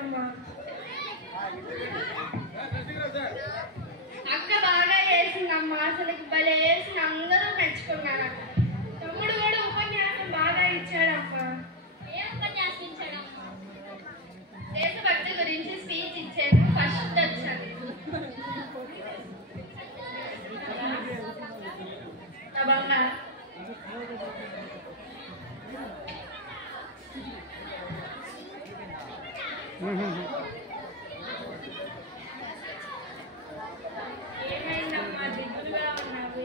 చేశానమ్మా. అక్క బాగా చేసిందమ్మా, అసలు భలే వేసిన అందరూ మెచ్చుకున్నారు. తమ్ముడు కూడా ఉపన్యాసం బాగా ఇచ్చాడమ్మా. ఏ ఉపన్యాసం ఇచ్చాడమ్మా? దేశభక్తి గురించి స్పీచ్ ఇచ్చాను, ఫస్ట్ వచ్చాను. ఏమైందమ్మా దిగులుగా ఉన్నావు?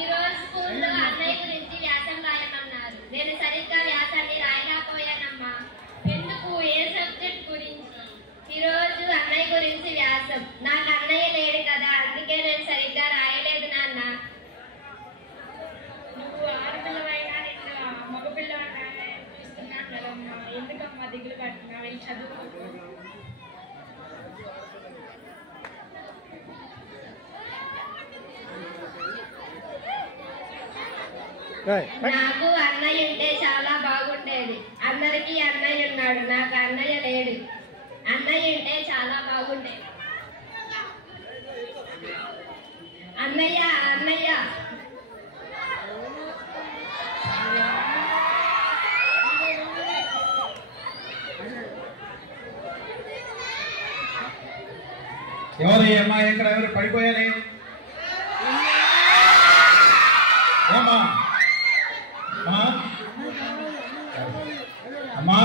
ఈరోజు స్కూల్లో అన్నయ్య గురించి వ్యాసం రాయమన్నారు. నేను సరిగ్గా వ్యాసాన్ని రాయలేకపోయానమ్మా. ఎందుకు? ఏ సబ్జెక్ట్ గురించి? ఈరోజు అన్నయ్య గురించి వ్యాసం. నాకు అన్నయ్య లేడు కదా, అందుకే నేను సరిగ్గా రాయలేదు నాన్న. నువ్వు ఆడపిల్లవైనా నిన్ను మగపిల్లవైనా చూస్తున్నాను కదమ్మా. ఎందుకమ్మా దిగులు పడుతున్నావు? వెళ్ళి చదువుకో. నాకు అన్నయ్య ఉంటే చాలా బాగుండేది. అందరికీ అన్నయ్య ఉన్నాడు, నాకు అన్నయ్య లేడు. అన్నయ్య ఉంటే చాలా బాగుండేది. అన్నయ్య అన్నయ్య ఎవరు ఈ అమ్మాయి? ఇక్కడ ఎవరు పడిపోయాలి? ఏమ్మా అమ్మా,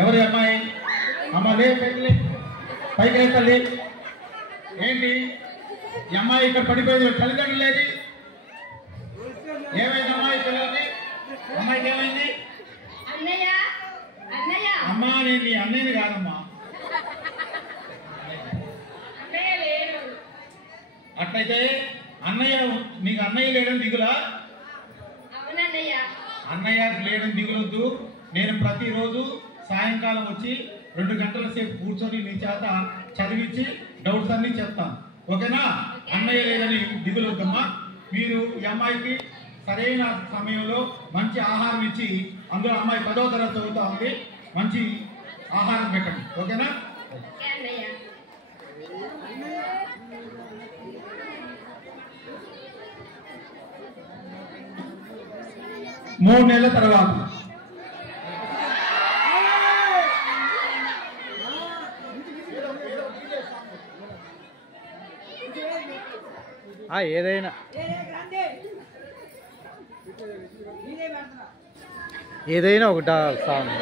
ఎవరి అమ్మాయి? అమ్మ లే, పైకి లే తల్లి. ఏంటి ఈ అమ్మాయి ఇక్కడ పడిపోయింది? తల్లిదండ్రులు లేది? ఏమైంది అమ్మాయి పిల్లలకి? అమ్మాయికి ఏమైంది? అన్నయ్య అన్నయ్య అమ్మా నేను నీ అన్నయ్యని కాదమ్మా. అన్నయ్య లేడు. అట్లయితే అన్నయ్య, నీకు అన్నయ్య లేడని దిగులా? అవునన్నయ్య. అన్నయ్య లేడని దిగులొద్దు. నేను ప్రతిరోజు సాయంకాలం వచ్చి 2 గంటల సేపు కూర్చొని నీ చేత చదివించి డౌట్స్ అన్ని చెప్తాను, ఓకేనా? అన్నయ్య లేదని దిగులొద్దమ్మా. మీరు ఈ అమ్మాయికి సరైన సమయంలో మంచి ఆహారం ఇచ్చి, అందులో అమ్మాయి 10వ తరగతి చదువుతా ఉంది, మంచి ఆహారం పెట్టండి, ఓకేనా? ఓకే అన్నయ్య. 3 నెలల తర్వాత ఏదైనా ఒకట సాంగ్.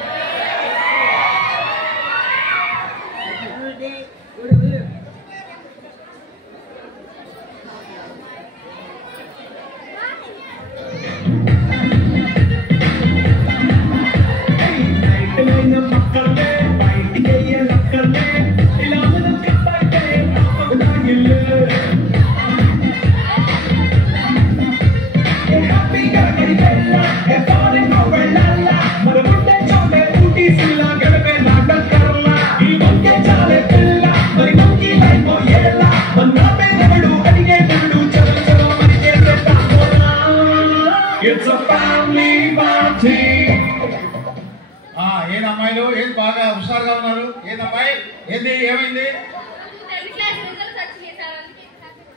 ఏది అమ్మాయిలు? ఏది బాగా హుషారుగా ఉన్నారు? ఏది అమ్మాయి? ఏది ఏమైంది?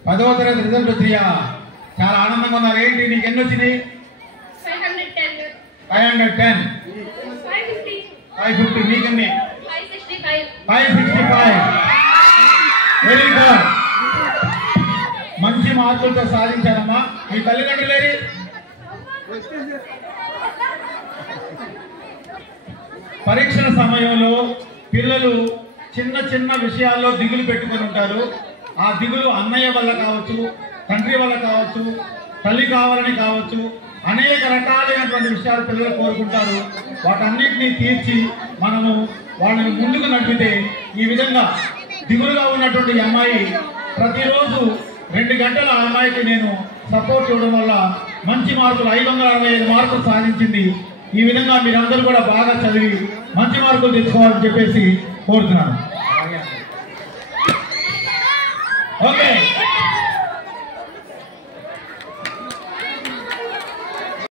10వ తరగతి రిజల్ట్ వచ్చినాయా? చాలా ఆనందంగా ఉన్నారు. ఏంటి నీకు ఎన్ని వచ్చినాయి? 510. 510. 550. 550. నీకెన్ని? 565. 565. Very good. మంచి మార్కులతో సాధించారమ్మా. మీ తల్లిదండ్రులేరి? పరీక్షల సమయంలో పిల్లలు చిన్న చిన్న విషయాల్లో దిగులు పెట్టుకొని ఉంటారు. ఆ దిగులు అన్నయ్య వల్ల కావచ్చు, తండ్రి వల్ల కావచ్చు, తల్లి కావాలని కావచ్చు, అనేక రకాలైనటువంటి విషయాలు పిల్లలు కోరుకుంటారు. వాటన్నిటినీ తీర్చి మనము వాళ్ళని ముందుకు నడిపితే, ఈ విధంగా దిగులుగా ఉన్నటువంటి అమ్మాయి ప్రతిరోజు 2 గంటల ఆ అమ్మాయికి నేను సపోర్ట్ ఇవ్వడం వల్ల మంచి మార్కులు 565 మార్కులు సాధించింది. ఈ విధంగా మీరందరూ కూడా బాగా చదివి మంచి మార్కులు తెచ్చుకోవాలని చెప్పేసి కోరుతున్నాను. ఓకే.